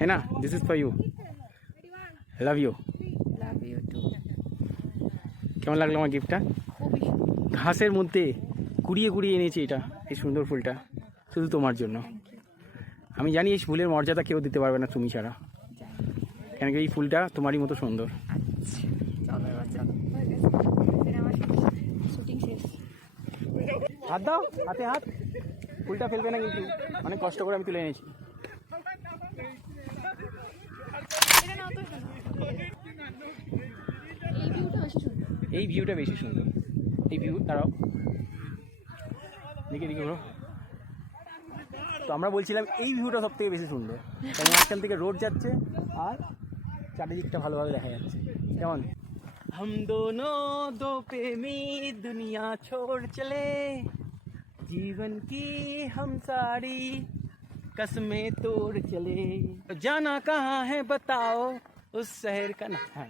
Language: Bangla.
है ना, this is for you, love you. Love you too. কেমন লাগলো আমার গিফটটা? খুবই সুন্দর। ঘাসের মধ্যে কুড়িয়ে কুড়িয়ে এনেছি এটা, এই সুন্দর ফুলটা শুধু তোমার জন্য। আমি জানি এই ফুলের মর্যাদা কেউ দিতে পারবে না তুমি ছাড়া, কেন কি এই ফুলটা তোমারই মতো সুন্দর। আচ্ছা চলো এবার চলো, হয়ে গেছে এবার আমার শুটিং শেষ। হাত দাও, হাতে হাত, ফুলটা ফেলবে না কিন্তু, অনেক কষ্ট করে আমি তুলে এনেছি। এই ভিউটা বেশি সুন্দর, এই ভিউ দাঁড়াও দেখে দেখে বলো। তো আমরা বলছিলাম এই ভিউটা সব থেকে বেশি সুন্দর, কারণ মাঝখান থেকে রোড যাচ্ছে আর চারিদিকটা ভালোভাবে দেখা যাচ্ছে। কেমন? हम दोनों दो प्रेमी दुनिया छोड़ चले, जीवन की हम सारी कसमें तोड़ चले, जाना कहाँ है बताओ उस शहर का नाम।